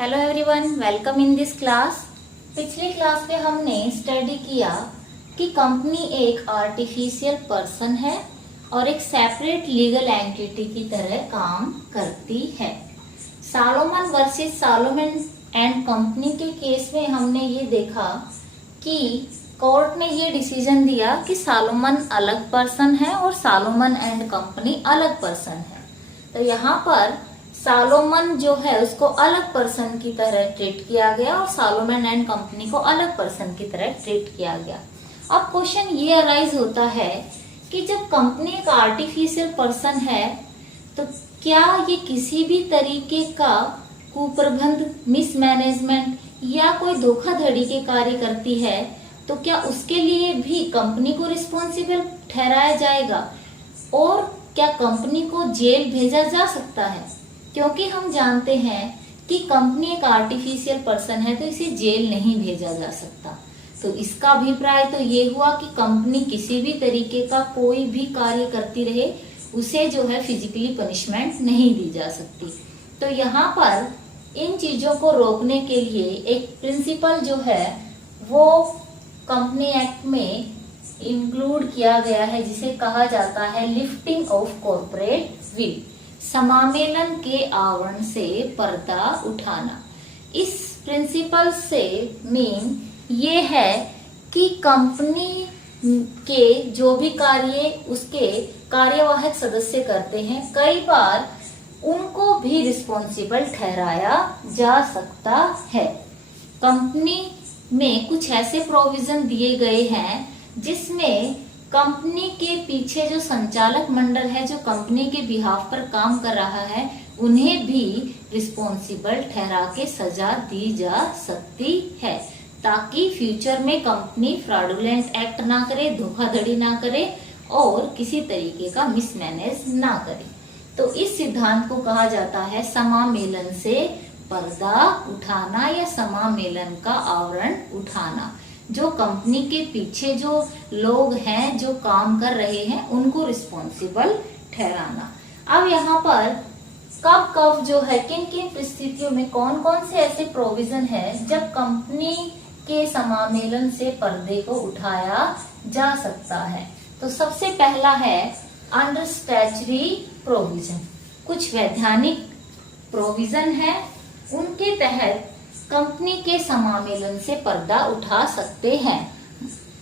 Hello everyone, welcome in this class. पिछली class में हमने स्टडी किया कि कंपनी एक आर्टिफिशियल पर्सन है और एक सेपरेट लीगल एंटिटी की तरह काम करती है। Salomon versus Salomon and company के केस में हमने ये देखा कि कोर्ट ने ये डिसीजन दिया कि सॉलोमन अलग पर्सन है और सॉलोमन एंड कंपनी अलग पर्सन है। तो यहाँ पर सॉलोमन जो है उसको अलग पर्सन की तरह ट्रीट किया गया और सॉलोमन एंड कंपनी को अलग पर्सन की तरह ट्रीट किया गया। अब क्वेश्चन ये अराइज होता है कि जब कंपनी एक आर्टिफिशियल पर्सन है तो क्या ये किसी भी तरीके का कुप्रबंध, मिसमैनेजमेंट या कोई धोखाधड़ी के कार्य करती है तो क्या उसके लिए भी कंपनी को रिस्पॉन्सिबल ठहराया जाएगा और क्या कंपनी को जेल भेजा जा सकता है? क्योंकि हम जानते हैं कि कंपनी एक आर्टिफिशियल पर्सन है तो इसे जेल नहीं भेजा जा सकता। तो इसका अभिप्राय तो ये हुआ कि कंपनी किसी भी तरीके का कोई भी कार्य करती रहे उसे जो है फिजिकली पनिशमेंट नहीं दी जा सकती। तो यहाँ पर इन चीजों को रोकने के लिए एक प्रिंसिपल जो है वो कंपनी एक्ट में इंक्लूड किया गया है जिसे कहा जाता है लिफ्टिंग ऑफ कॉर्पोरेट विल, समामेलन के आवरण से पर्दा उठाना। इस प्रिंसिपल से मीन ये है कि कंपनी के जो भी कार्य उसके कार्यवाहक सदस्य करते हैं कई बार उनको भी रिस्पॉन्सिबल ठहराया जा सकता है। कंपनी में कुछ ऐसे प्रोविजन दिए गए हैं जिसमें कंपनी के पीछे जो संचालक मंडल है जो कंपनी के बिहाफ पर काम कर रहा है उन्हें भी रिस्पॉन्सिबल ठहरा के सजा दी जा सकती है ताकि फ्यूचर में कंपनी फ्रॉडुलेंट एक्ट ना करे, धोखाधड़ी ना करे और किसी तरीके का मिसमैनेज ना करे। तो इस सिद्धांत को कहा जाता है समामेलन से पर्दा उठाना या समामेलन का आवरण उठाना। जो कंपनी के पीछे जो लोग हैं जो काम कर रहे हैं उनको रिस्पॉन्सिबल ठहराना। अब यहाँ पर कब कब जो है किन किन परिस्थितियों में कौन कौन से ऐसे प्रोविजन है जब कंपनी के समामेलन से पर्दे को उठाया जा सकता है। तो सबसे पहला है अंडर स्टैच्यूटरी प्रोविजन। कुछ वैधानिक प्रोविजन है उनके तहत कंपनी के समामेलन से पर्दा उठा सकते हैं।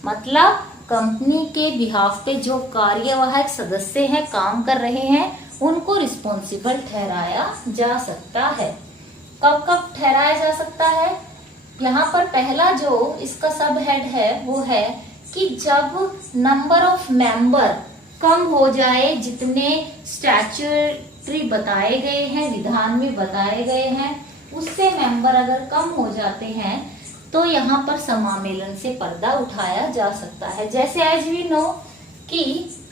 मतलब कंपनी के बिहाफ पे जो कार्यवाहक सदस्य हैं काम कर रहे हैं उनको रिस्पॉन्सिबल ठहराया जा सकता है। कब कब ठहराया जा सकता है? यहाँ पर पहला जो इसका सब हेड है वो है कि जब नंबर ऑफ मेंबर कम हो जाए, जितने स्टैट्यूटरी बताए गए हैं, विधान में बताए गए हैं उससे मेंबर अगर कम हो जाते हैं तो यहाँ पर समामेलन से पर्दा उठाया जा सकता है। जैसे एज वी नो कि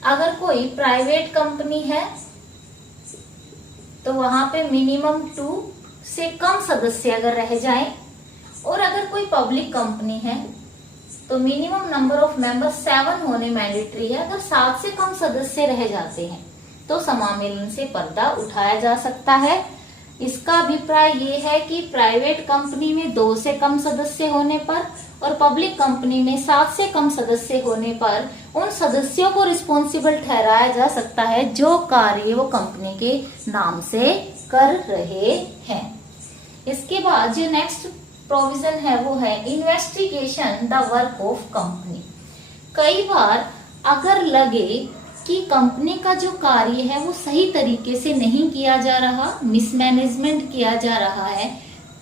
अगर कोई प्राइवेट कंपनी है तो वहां पे मिनिमम 2 से कम सदस्य अगर रह जाएं और अगर कोई पब्लिक कंपनी है तो मिनिमम नंबर ऑफ मेंबर 7 होने मैंडेटरी है। अगर 7 से कम सदस्य रह जाते हैं तो समामेलन से पर्दा उठाया जा सकता है। इसका अभिप्राय ये है कि प्राइवेट कंपनी में 2 से कम सदस्य होने पर और पब्लिक कंपनी में 7 से कम सदस्य होने पर उन सदस्यों को रिस्पॉन्सिबल ठहराया जा सकता है जो कार्य वो कंपनी के नाम से कर रहे हैं। इसके बाद जो नेक्स्ट प्रोविजन है वो है investigation the work of company. कई बार अगर लगे कि कंपनी का जो कार्य है वो सही तरीके से नहीं किया जा रहा, मिसमैनेजमेंट किया जा रहा है,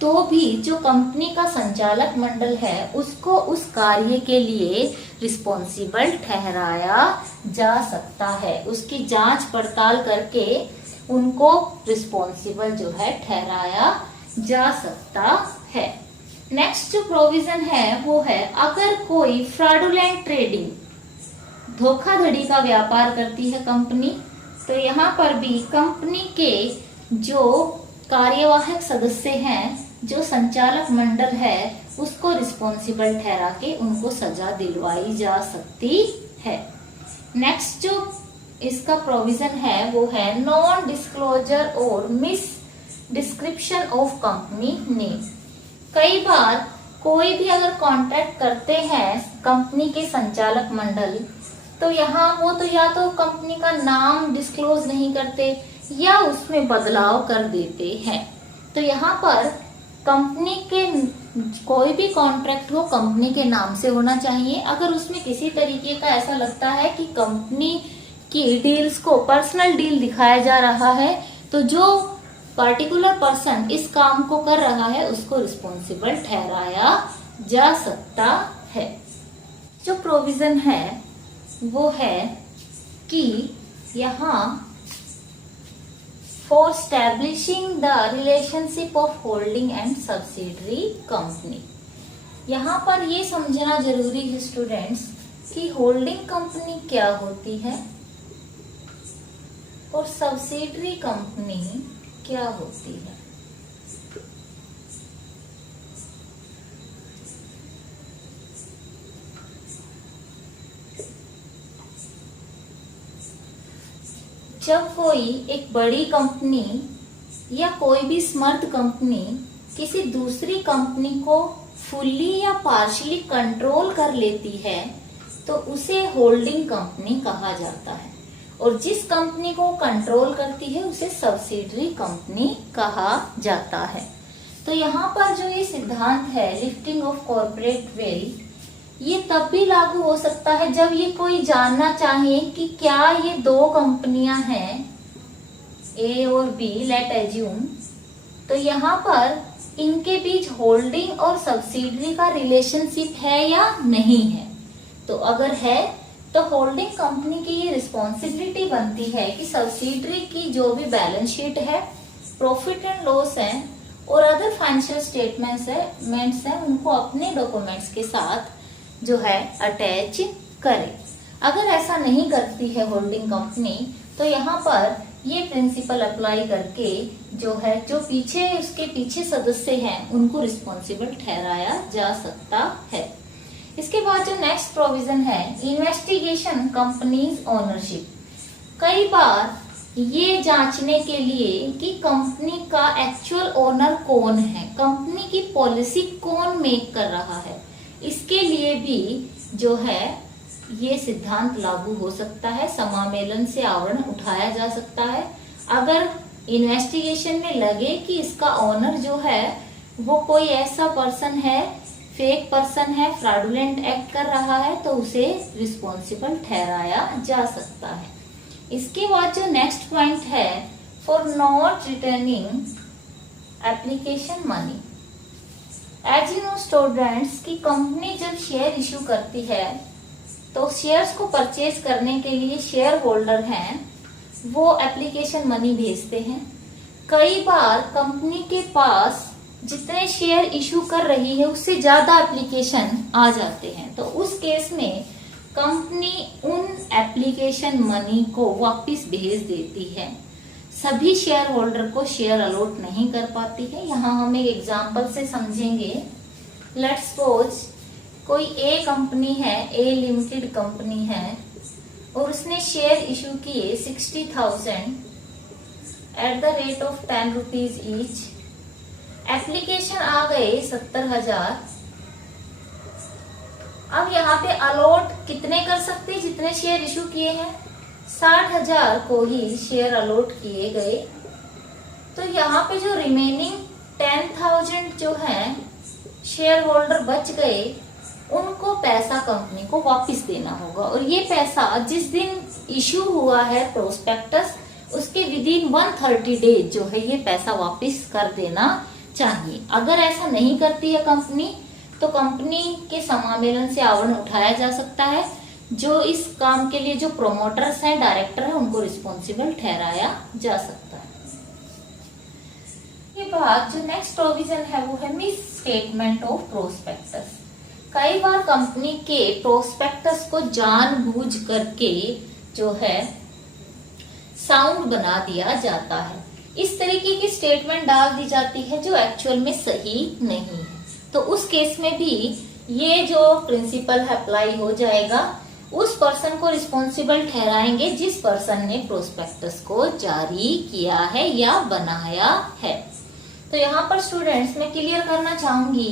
तो भी जो कंपनी का संचालक मंडल है उसको उस कार्य के लिए रिस्पॉन्सिबल ठहराया जा सकता है। उसकी जांच पड़ताल करके उनको रिस्पॉन्सिबल जो है ठहराया जा सकता है। नेक्स्ट जो प्रोविजन है वो है अगर कोई फ्रॉडुलेंट ट्रेडिंग, धोखाधड़ी का व्यापार करती है कंपनी तो यहाँ पर भी कंपनी के जो कार्यवाहक सदस्य हैं, जो संचालक मंडल है उसको रिस्पॉन्सिबल ठहरा के उनको सजा दिलवाई जा सकती है। नेक्स्ट जो इसका प्रोविजन है वो है नॉन डिस्क्लोजर और miss description of company name. कई बार कोई भी अगर कॉन्ट्रैक्ट करते हैं कंपनी के संचालक मंडल, तो यहाँ वो तो या तो कंपनी का नाम डिस्क्लोज नहीं करते या उसमें बदलाव कर देते हैं। तो यहाँ पर कंपनी के कोई भी कॉन्ट्रैक्ट हो कंपनी के नाम से होना चाहिए। अगर उसमें किसी तरीके का ऐसा लगता है कि कंपनी की डील्स को पर्सनल डील दिखाया जा रहा है, तो जो पर्टिकुलर पर्सन इस काम को कर रहा है उसको रिस्पॉन्सिबल ठहराया जा सकता है। जो प्रोविजन है वो है कि यहाँ for establishing the relationship of holding and subsidiary company. यहाँ पर ये समझना जरूरी है स्टूडेंट्स कि होल्डिंग कंपनी क्या होती है और सब्सिडरी कंपनी क्या होती है। जब कोई एक बड़ी कंपनी या कोई भी स्मर्थ कंपनी किसी दूसरी कंपनी को फुल्ली या पार्शियली कंट्रोल कर लेती है तो उसे होल्डिंग कंपनी कहा जाता है, और जिस कंपनी को कंट्रोल करती है उसे सब्सिडरी कंपनी कहा जाता है। तो यहाँ पर जो ये सिद्धांत है लिफ्टिंग ऑफ कॉर्पोरेट वेल, ये तब भी लागू हो सकता है जब ये कोई जानना चाहे कि क्या ये दो कंपनियां हैं ए और बी, लेट एज्यूम, तो यहाँ पर इनके बीच होल्डिंग और सब्सिडरी का रिलेशनशिप है या नहीं है। तो अगर है तो होल्डिंग कंपनी की ये रिस्पॉन्सिबिलिटी बनती है कि सब्सिडरी की जो भी बैलेंस शीट है, प्रॉफिट एंड लॉस है और अदर फाइनेंशियल स्टेटमेंट्स है उनको अपने डॉक्यूमेंट्स के साथ जो है अटैच करे। अगर ऐसा नहीं करती है होल्डिंग कंपनी तो यहाँ पर ये प्रिंसिपल अप्लाई करके जो है जो पीछे उसके पीछे सदस्य हैं उनको रिस्पॉन्सिबल ठहराया जा सकता है। इसके बाद जो नेक्स्ट प्रोविजन है इन्वेस्टिगेशन कंपनीज ओनरशिप। कई बार ये जांचने के लिए कि कंपनी का एक्चुअल ओनर कौन है, कंपनी की पॉलिसी कौन मेक कर रहा है, इसके लिए भी जो है ये सिद्धांत लागू हो सकता है। समामेलन से आवरण उठाया जा सकता है। अगर इन्वेस्टिगेशन में लगे कि इसका ओनर जो है वो कोई ऐसा पर्सन है, फेक पर्सन है, फ्रॉडुलेंट एक्ट कर रहा है, तो उसे रिस्पॉन्सिबल ठहराया जा सकता है। इसके बाद जो नेक्स्ट पॉइंट है for not returning application money. As you know students की कंपनी जब शेयर इशू करती है तो शेयर्स को परचेज करने के लिए शेयर होल्डर हैं वो एप्लीकेशन मनी भेजते हैं। कई बार कंपनी के पास जितने शेयर इशू कर रही है उससे ज्यादा एप्लीकेशन आ जाते हैं, तो उस केस में कंपनी उन एप्लीकेशन मनी को वापस भेज देती है। सभी शेयर होल्डर को शेयर अलॉट नहीं कर पाती है। यहाँ हम एक एग्जांपल से समझेंगे। लेट्स सपोज कोई ए कंपनी है, ए लिमिटेड कंपनी है और उसने शेयर इशू किए 60,000 at the rate of 10 rupees each. Application आ गए 70,000। अब यहाँ पे अलॉट कितने कर सकते, जितने शेयर इशू किए हैं 60,000 को ही शेयर अलॉट किए गए। तो यहाँ पे जो रिमेनिंग 10,000 जो है शेयर होल्डर बच गए, उनको पैसा कंपनी को वापस देना होगा, और ये पैसा जिस दिन इशू हुआ है प्रोस्पेक्टस उसके विदिन 130 डेज जो है ये पैसा वापस कर देना चाहिए। अगर ऐसा नहीं करती है कंपनी तो कंपनी के समामेलन से आवरण उठाया जा सकता है। जो इस काम के लिए जो प्रोमोटर्स हैं, डायरेक्टर है, उनको रिस्पॉन्सिबल ठहराया जा सकता है। के बाद जो नेक्स्ट प्रोविजन है वो है मिस स्टेटमेंट ऑफ प्रोस्पेक्टस। कई बार कंपनी के प्रोस्पेक्टस को जानबूझ करके जो है साउंड बना दिया जाता है। इस तरीके की स्टेटमेंट डाल दी जाती है जो एक्चुअल में सही नहीं है, तो उस केस में भी ये जो प्रिंसिपल है अप्लाई हो जाएगा। उस पर्सन को रिस्पॉन्सिबल ठहराएंगे जिस पर्सन ने प्रोस्पेक्टस को जारी किया है या बनाया है। तो यहाँ पर स्टूडेंट्स मैं क्लियर करना चाहूंगी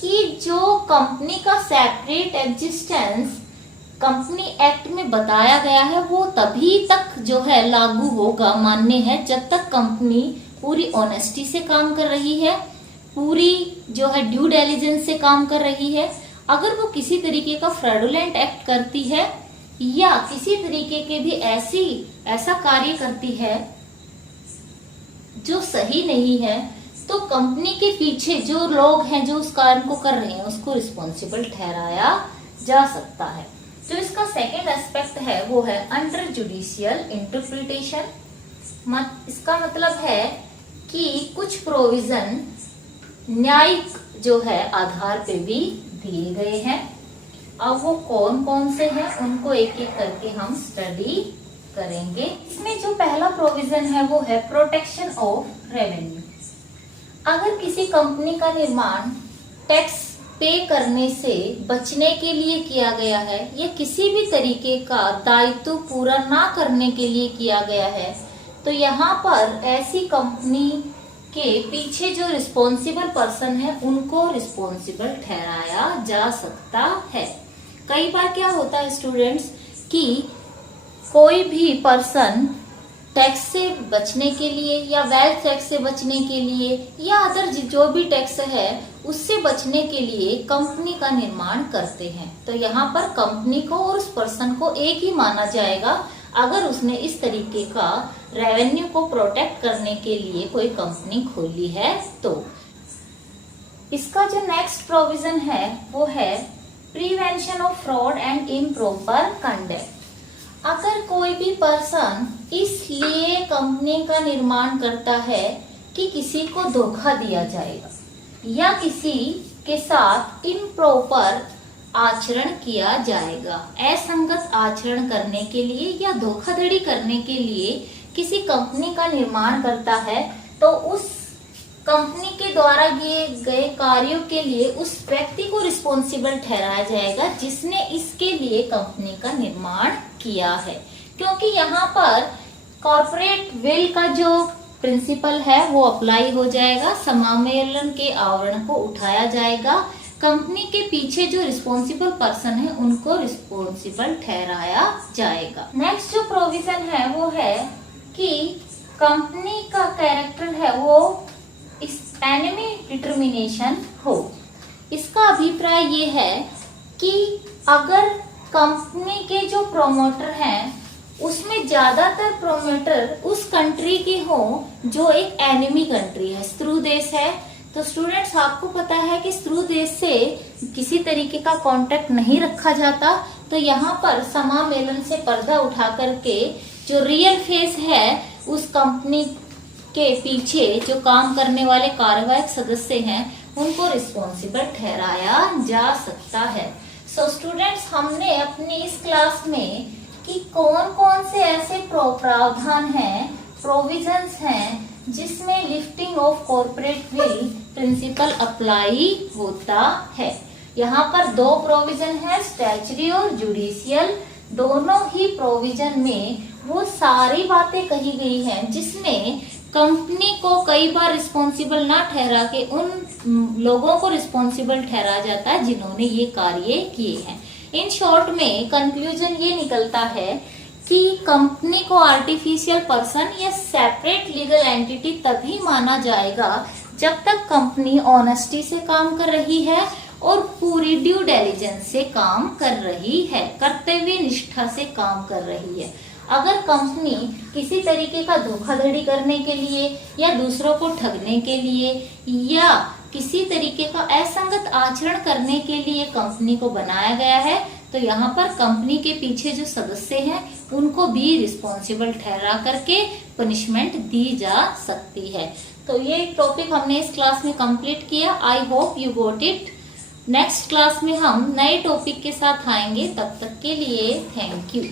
कि जो कंपनी का सेपरेट एग्जिस्टेंस कंपनी एक्ट में बताया गया है वो तभी तक जो है लागू होगा, मान्य है, जब तक कंपनी पूरी ऑनेस्टी से काम कर रही है, पूरी जो है ड्यू डिलिजेंस से काम कर रही है। अगर वो किसी तरीके का फ्रॉडुलेंट एक्ट करती है या किसी तरीके के भी ऐसा कार्य करती है जो सही नहीं है, तो कंपनी के पीछे जो लोग हैं जो उस कार्य को कर रहे हैं उसको रिस्पॉन्सिबल ठहराया जा सकता है। तो इसका सेकेंड एस्पेक्ट है वो है अंडर जुडिशियल इंटरप्रिटेशन। इसका मतलब है कि कुछ प्रोविजन न्यायिक जो है आधार पे भी दिए गए हैं। अब वो कौन कौन से हैं उनको एक एक करके हम स्टडी करेंगे। इसमें जो पहला प्रोविजन है वो है प्रोटेक्शन ऑफ रेवेन्यू। अगर किसी कंपनी का निर्माण टैक्स पे करने से बचने के लिए किया गया है या किसी भी तरीके का दायित्व पूरा ना करने के लिए किया गया है, तो यहाँ पर ऐसी कंपनी के पीछे जो रिस्पॉन्सिबल पर्सन है उनको रिस्पॉन्सिबल ठहराया जा सकता है। कई बार क्या होता है स्टूडेंट्स कि कोई भी पर्सन टैक्स से बचने के लिए या वेल्थ टैक्स से बचने के लिए या अदर जो भी टैक्स है उससे बचने के लिए कंपनी का निर्माण करते हैं। तो यहाँ पर कंपनी को और उस पर्सन को एक ही माना जाएगा अगर उसने इस तरीके का रेवेन्यू को प्रोटेक्ट करने के लिए कोई कंपनी खोली है तो। इसका जो नेक्स्ट प्रोविजन है वो है prevention of fraud and improper conduct. अगर कोई भी पर्सन इसलिए कंपनी का निर्माण करता है कि किसी को धोखा दिया जाएगा या किसी के साथ इम्प्रॉपर आचरण किया जाएगा, असंगत आचरण करने के लिए या धोखाधड़ी करने के लिए किसी कंपनी का निर्माण करता है, तो उस कंपनी के द्वारा किए गए कार्यों के लिए उस व्यक्ति को रिस्पॉन्सिबल ठहराया जाएगा जिसने इसके लिए कंपनी का निर्माण किया है। क्योंकि यहाँ पर कॉर्पोरेट विल का जो प्रिंसिपल है वो अप्लाई हो जाएगा, समामेलन के आवरण को उठाया जाएगा, कंपनी के पीछे जो रिस्पॉन्सिबल पर्सन है उनको रिस्पॉन्सिबल ठहराया जाएगा। नेक्स्ट जो प्रोविजन है वो है कि कंपनी का कैरेक्टर है वो इस एनिमी डिटर्मिनेशन हो। इसका अभिप्राय ये है कि अगर कंपनी के जो प्रोमोटर हैं उसमें ज्यादातर प्रोमोटर उस कंट्री के हो जो एक एनिमी कंट्री है, शत्रु देश है, तो स्टूडेंट्स आपको पता है कि शत्रु देश से किसी तरीके का कांटेक्ट नहीं रखा जाता। तो यहाँ पर समामेलन से पर्दा उठा करके जो रियल फेस है उस कंपनी के पीछे जो काम करने वाले कार्यवाहक सदस्य हैं उनको रिस्पॉन्सिबल ठहराया जा सकता है। सो स्टूडेंट्स, हमने अपनी इस क्लास में कि कौन कौन से ऐसे प्रावधान हैं, प्रोविजंस हैं जिसमें lifting of corporate will principal apply होता है। यहाँ पर दो प्रोविजन है, स्टैच्यूटरी और जुडिशियल। दोनों ही प्रोविजन में वो सारी बातें कही गई हैं जिसमें कंपनी को कई बार रिस्पॉन्सिबल ना ठहरा के उन लोगों को रिस्पॉन्सिबल ठहराया जाता है जिन्होंने ये कार्य किए हैं। इन शॉर्ट में कंक्लूजन ये निकलता है कि कंपनी को आर्टिफिशियल पर्सन या सेपरेट लीगल एंटिटी तभी माना जाएगा जब तक कंपनी ऑनेस्टी से काम कर रही है और पूरी ड्यू डिलिजेंस से काम कर रही है, कर्तव्य निष्ठा से काम कर रही है। अगर कंपनी किसी तरीके का धोखाधड़ी करने के लिए या दूसरों को ठगने के लिए या किसी तरीके का असंगत आचरण करने के लिए कंपनी को बनाया गया है, तो यहाँ पर कंपनी के पीछे जो सदस्य हैं उनको भी रिस्पॉन्सिबल ठहरा करके पनिशमेंट दी जा सकती है। तो ये टॉपिक हमने इस क्लास में कंप्लीट किया। I hope you got it. Next class में हम नए टॉपिक के साथ आएंगे, तब तक के लिए थैंक यू।